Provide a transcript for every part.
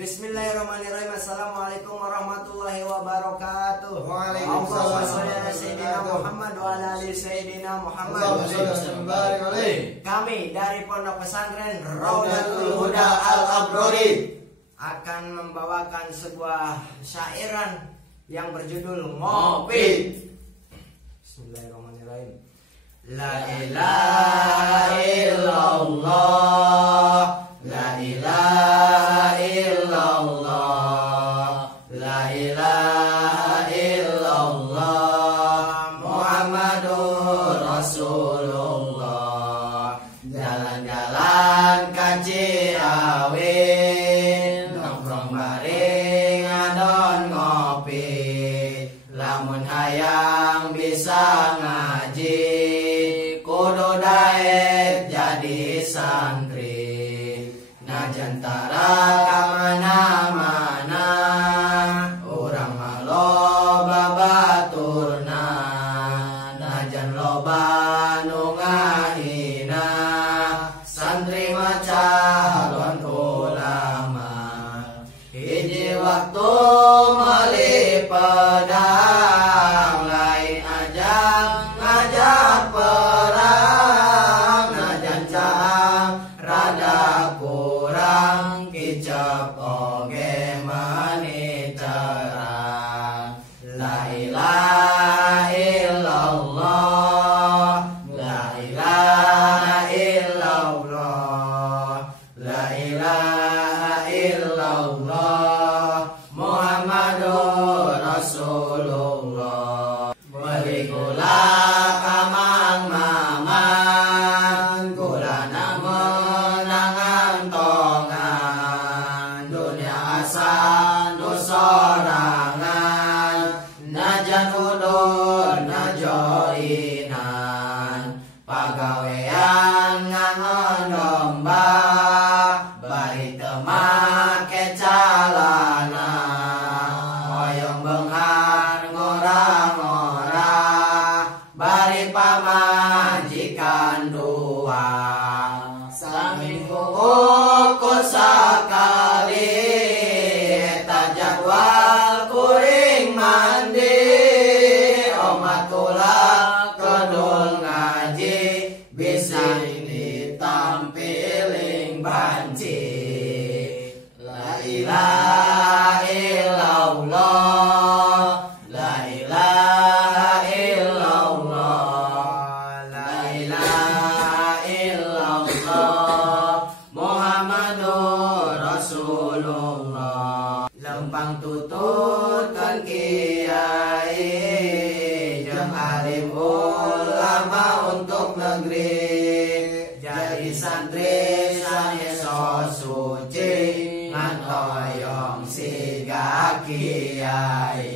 Bismillahirrahmanirrahim. Assalamualaikum warahmatullahi wabarakatuh. Waalaikumsalam. Sayyidina Muhammad wa ala ali Sayyidina Muhammad. Kami dari Pondok Pesantren Raudatul Huda Al-Abrori akan membawakan sebuah syairan yang berjudul Ngopi. Bismillahirrahmanirrahim. La ilaha illallah, la ilaha illallah, la ilaha illallah, Muhammadur Rasulullah. Jalan-jalan ka Ciawi, nongkrong bareng adon ngopi. Lamun hayang bisa ngaji, kudu daek jadi santri. Najantara ka mana-mana, urang mah loba baturna. Najan loba nu ngahina, santri mah calon ulama. Hiji waktu meuli pedang, lain ajang ngajak perang. Najan caang rada kurang, kicap oge meuni terang. La ilaha illallah, la ilaha illallah, la ilaha illallah, Muhammadur Rasulullah. Beli gula ka mang maman, gulana menangan tongan. Dunia asal nu sorangan, najan udun najoinan. Pagawean ngangon domba, bari teu make calana. Hoyong beunghar ngora-ngora, bari pamajikan dua. Saminggu ukur sakali, eta jadwal kuring mandi. Omat ulah kedul ngaji, bisa ditampiling banci. La ilaha illallah, la ilaha illallah, la ilaha illallah, Muhammadur Rasulullah. Lempang tututkan kiai, jeung alim ulama untuk negeri. Jadi santri saneso suci, ngantoyong siga kiai.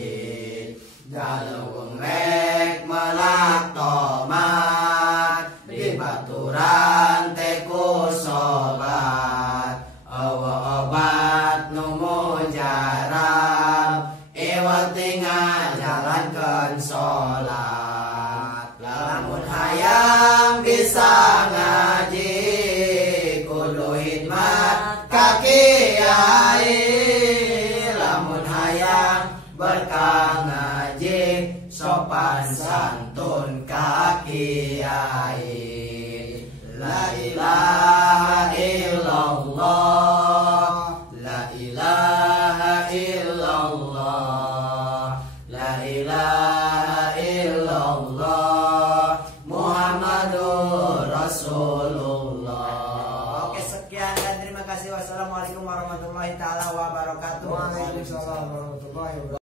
Jalung rek melak tomat, di baturan teku sobat. Obat nu mujarab, iwat tinggal jalankeun sholat. Lamun hayang bisa ngaji, kudu hidmat ka kiai. Lamun hayang berkah ngaji, sopan santun ka kiai. La ilaha illallah, la ilaha illallah, la ilaha illallah, Muhammadur Rasulullah. Oke, sekian dan terima kasih. Wassalamualaikum warahmatullahi taala wabarakatuh. Waalaikumsalam warahmatullahi wabarakatuh.